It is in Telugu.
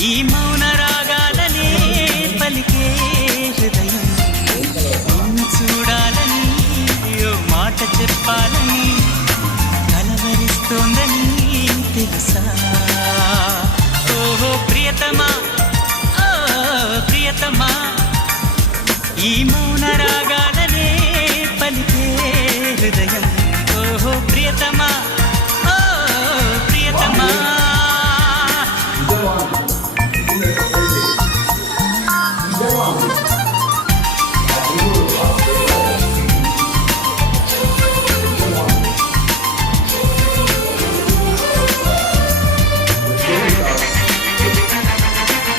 ఈ మౌన రాగాలనే పలికే హృదయం నిన్ను చూడాలని ఓ మాట చెప్పాలని కలవరిస్తోందని తెలుసా ఓహో ప్రియతమా ఓ ప్రియతమా ఈ మౌన రాగాలనే పలికే హృదయం ఓహో ప్రియతమా ఓ ప్రియతమా